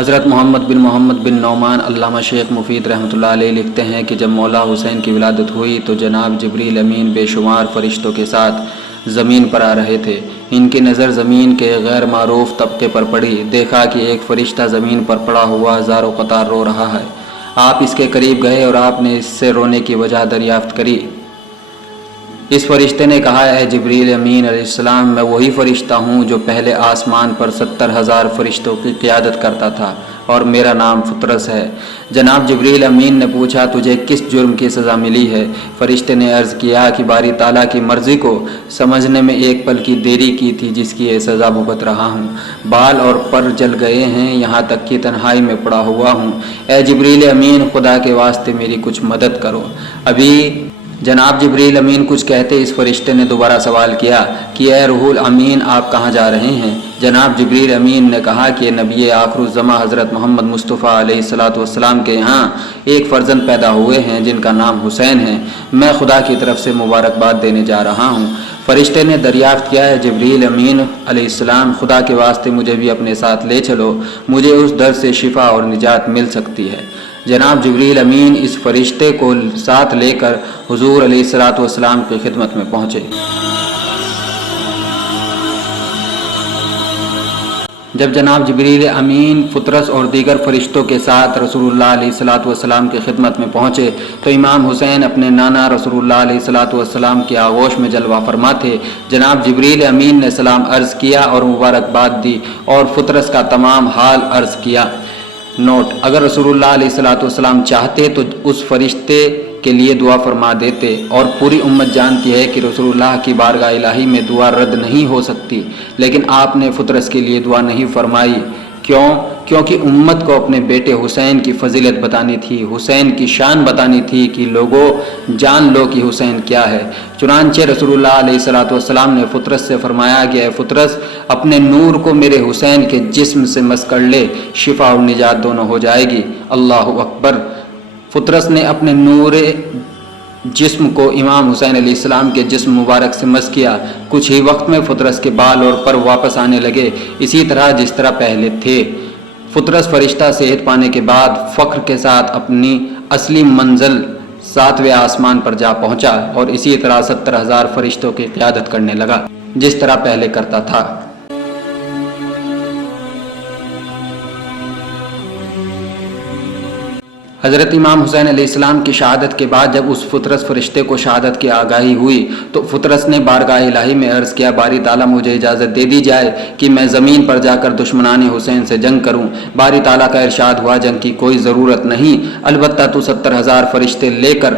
حضرت محمد بن نعمان علامہ شیخ مفید رحمۃ اللہ علیہ لکھتے ہیں کہ جب مولا حسین کی ولادت ہوئی تو جناب جبریل امین بے شمار فرشتوں کے ساتھ زمین پر آ رہے تھے۔ ان کی نظر زمین کے غیر معروف طبقے پر پڑی، دیکھا کہ ایک فرشتہ زمین پر پڑا ہوا زار و قطار رو رہا ہے۔ آپ اس کے قریب گئے اور آپ نے اس سے رونے کی وجہ دریافت کری۔ اس فرشتے نے کہا، اے جبریل امین علیہ السلام، میں وہی فرشتہ ہوں جو پہلے آسمان پر 70,000 فرشتوں کی قیادت کرتا تھا اور میرا نام فطرس ہے۔ جناب جبریل امین نے پوچھا، تجھے کس جرم کی سزا ملی ہے؟ فرشتے نے عرض کیا کہ باری تعالیٰ کی مرضی کو سمجھنے میں ایک پل کی دیری کی تھی، جس کی یہ سزا بھگت رہا ہوں۔ بال اور پر جل گئے ہیں، یہاں تک کہ تنہائی میں پڑا ہوا ہوں۔ اے جبریل امین، خدا کے واسطے میری کچھ مدد کرو۔ ابھی جناب جبریل امین کچھ کہتے اس فرشتے نے دوبارہ سوال کیا کہ اے روح الامین، آپ کہاں جا رہے ہیں؟ جناب جبریل امین نے کہا کہ نبی آخر الزماں حضرت محمد مصطفیٰ علیہ الصلاۃ والسلام کے یہاں ایک فرزند پیدا ہوئے ہیں جن کا نام حسین ہے، میں خدا کی طرف سے مبارکباد دینے جا رہا ہوں۔ فرشتے نے دریافت کیا ہے جبریل امین علیہ السلام، خدا کے واسطے مجھے بھی اپنے ساتھ لے چلو، مجھے اس درد سے شفا اور نجات مل سکتی ہے۔ جناب جبریل امین اس فرشتے کو ساتھ لے کر حضور علیہ الصلاۃ والسلام کی خدمت میں پہنچے۔ جب جناب جبریل امین فطرس اور دیگر فرشتوں کے ساتھ رسول اللہ علیہ الصلاۃ والسلام کی خدمت میں پہنچے تو امام حسین اپنے نانا رسول اللہ علیہ الصلاۃ والسلام کی آغوش میں جلوہ فرما تھے۔ جناب جبریل امین نے سلام عرض کیا اور مبارکباد دی اور فطرس کا تمام حال عرض کیا۔ نوٹ: اگر رسول اللہ علیہ الصلاۃ والسلام چاہتے تو اس فرشتے کے لیے دعا فرما دیتے، اور پوری امت جانتی ہے کہ رسول اللہ کی بارگاہ الہی میں دعا رد نہیں ہو سکتی، لیکن آپ نے فطرس کے لیے دعا نہیں فرمائی۔ کیوں؟ کیونکہ امت کو اپنے بیٹے حسین کی فضیلت بتانی تھی، حسین کی شان بتانی تھی کہ لوگوں جان لو کہ حسین کیا ہے۔ چنانچہ رسول اللہ علیہ الصلاۃ والسلام نے فطرس سے فرمایا کہ اے فطرس، اپنے نور کو میرے حسین کے جسم سے مس کر لے، شفا اور نجات دونوں ہو جائے گی۔ اللہ اکبر! فطرس نے اپنے نور جسم کو امام حسین علیہ السلام کے جسم مبارک سے مس کیا۔ کچھ ہی وقت میں فطرس کے بال اور پر واپس آنے لگے، اسی طرح جس طرح پہلے تھے۔ فطرس فرشتہ صحت پانے کے بعد فخر کے ساتھ اپنی اصلی منزل 7ویں آسمان پر جا پہنچا اور اسی طرح 70,000 فرشتوں کی قیادت کرنے لگا جس طرح پہلے کرتا تھا۔ حضرت امام حسین علیہ السلام کی شہادت کے بعد جب اس فطرس فرشتے کو شہادت کی آگاہی ہوئی تو فطرس نے بارگاہ الہی میں عرض کیا، باری تعالیٰ مجھے اجازت دے دی جائے کہ میں زمین پر جا کر دشمنان حسین سے جنگ کروں۔ باری تعالیٰ کا ارشاد ہوا، جنگ کی کوئی ضرورت نہیں، البتہ تو 70,000 فرشتے لے کر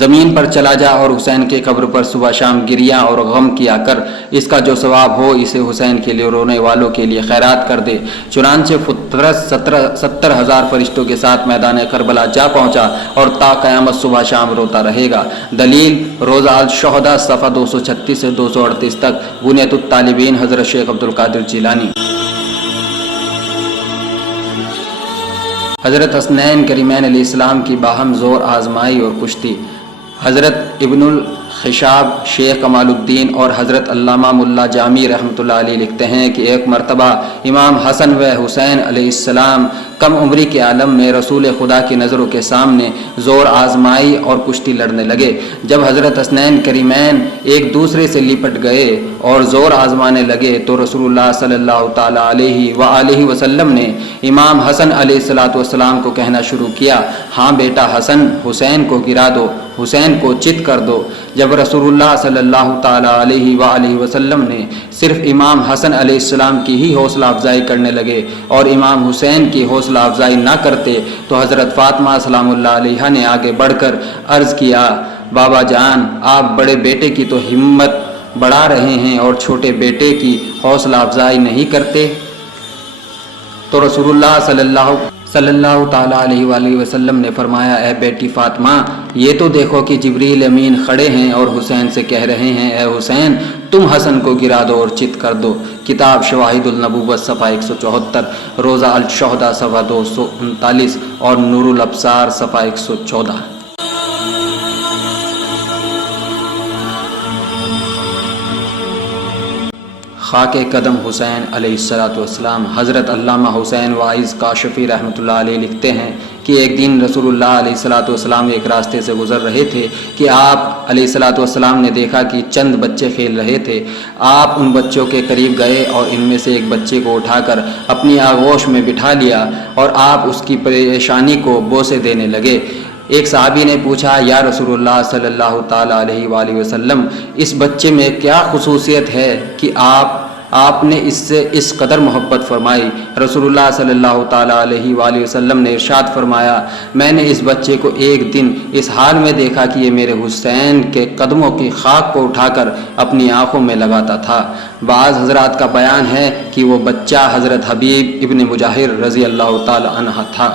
زمین پر چلا جا اور حسین کی قبر پر صبح شام گریہ اور غم کیا کر، اس کا جو ثواب ہو اسے حسین کے لیے رونے والوں کے لیے خیرات کر دے۔ چنانچہ فطرس 70,000 فرشتوں کے ساتھ میدان کربلا جا پہنچا اور تا قیامت صبح شام روتا رہے گا۔ دلیل: روضہ الشہداء صفحہ 236 سے 238 تک، بنیۃ الطالبین حضرت شیخ عبد القادر جیلانی۔ حضرت حسنین کریمین علیہ السلام کی باہم زور آزمائی اور کشتی۔ حضرت ابن الخشاب شیخ کمال الدین اور حضرت علامہ ملا جامی رحمۃ اللہ علیہ لکھتے ہیں کہ ایک مرتبہ امام حسن و حسین علیہ السلام کم عمری کے عالم میں رسول خدا کی نظروں کے سامنے زور آزمائی اور کشتی لڑنے لگے۔ جب حضرت حسنین کریمین ایک دوسرے سے لپٹ گئے اور زور آزمانے لگے تو رسول اللہ صلی اللہ تعالیٰ علیہ وآلہ وسلم نے امام حسن علیہ الصلاۃ والسلام کو کہنا شروع کیا، ہاں بیٹا حسن، حسین کو گرا دو، حسین کو چت کر دو۔ جب رسول اللہ صلی اللہ تعالیٰ علیہ وآلہ وسلم نے صرف امام حسن علیہ السلام کی ہی حوصلہ افزائی کرنے لگے اور امام حسین کی حوصلہ افزائی نہ کرتے تو حضرت فاطمہ سلام اللہ علیہا نے آگے بڑھ کر عرض کیا، بابا جان، آپ بڑے بیٹے کی تو ہمت بڑھا رہے ہیں اور چھوٹے بیٹے کی حوصلہ افزائی نہیں کرتے۔ تو رسول اللہ صلی اللہ تعالیٰ علیہ وآلہ وسلم نے فرمایا، اے بیٹی فاطمہ، یہ تو دیکھو کہ جبریل امین کھڑے ہیں اور حسین سے کہہ رہے ہیں، اے حسین، تم حسن کو گرا دو اور چت کر دو۔ کتاب شواہد النبوت صفحہ 174، روضہ الشہداء صفحہ 239 اور نور الابصار صفحہ 114۔ خاک قدم حسین علیہ السلام۔ حضرت علامہ حسین واعظ کاشفی رحمۃ اللہ علیہ لکھتے ہیں کہ ایک دن رسول اللہ علیہ السلام ایک راستے سے گزر رہے تھے کہ آپ علیہ السلام نے دیکھا کہ چند بچے کھیل رہے تھے۔ آپ ان بچوں کے قریب گئے اور ان میں سے ایک بچے کو اٹھا کر اپنی آغوش میں بٹھا لیا اور آپ اس کی پریشانی کو بوسے دینے لگے۔ ایک صحابی نے پوچھا، یا رسول اللہ صلی اللہ تعالیٰ علیہ وآلہ وسلم، اس بچے میں کیا خصوصیت ہے کہ آپ نے اس سے اس قدر محبت فرمائی؟ رسول اللہ صلی اللہ تعالیٰ علیہ وآلہ وسلم نے ارشاد فرمایا، میں نے اس بچے کو ایک دن اس حال میں دیکھا کہ یہ میرے حسین کے قدموں کی خاک کو اٹھا کر اپنی آنکھوں میں لگاتا تھا۔ بعض حضرات کا بیان ہے کہ وہ بچہ حضرت حبیب ابن مجاہر رضی اللہ تعالیٰ عنہ تھا۔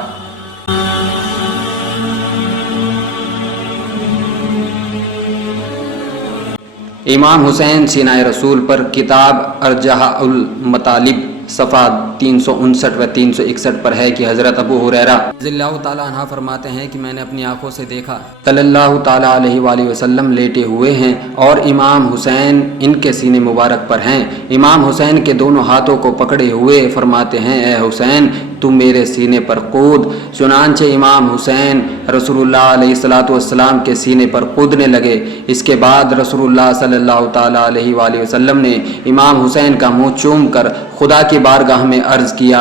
امام حسین سینہ رسول پر کتاب ارجح المطالب صفحہ 359 و 361 پر ہے کہ حضرت ابو ہریرہ رضی اللہ تعالیٰ عنہ فرماتے ہیں کہ میں نے اپنی آنکھوں سے دیکھا صلی اللہ تعالیٰ علیہ وآلہ وسلم لیٹے ہوئے ہیں اور امام حسین ان کے سینے مبارک پر ہیں۔ امام حسین کے دونوں ہاتھوں کو پکڑے ہوئے فرماتے ہیں، اے حسین تو میرے سینے پر کود۔ چنانچہ امام حسین رسول اللہ علیہ السلام کے سینے پر کودنے لگے۔ اس کے بعد رسول اللہ صلی اللہ تعالیٰ علیہ وآلہ وسلم نے امام حسین کا منہ چوم کر خدا کی بارگاہ میں عرض کیا،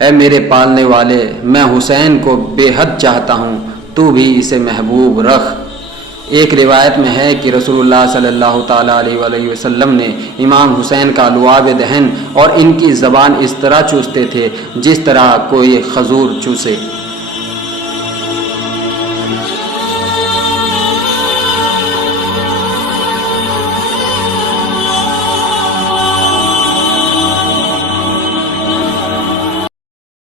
اے میرے پالنے والے، میں حسین کو بے حد چاہتا ہوں، تو بھی اسے محبوب رکھ۔ ایک روایت میں ہے کہ رسول اللہ صلی اللہ تعالیٰ علیہ وآلہ وسلم نے امام حسین کا لعاب دہن اور ان کی زبان اس طرح چوستے تھے جس طرح کوئی کھجور چوسے۔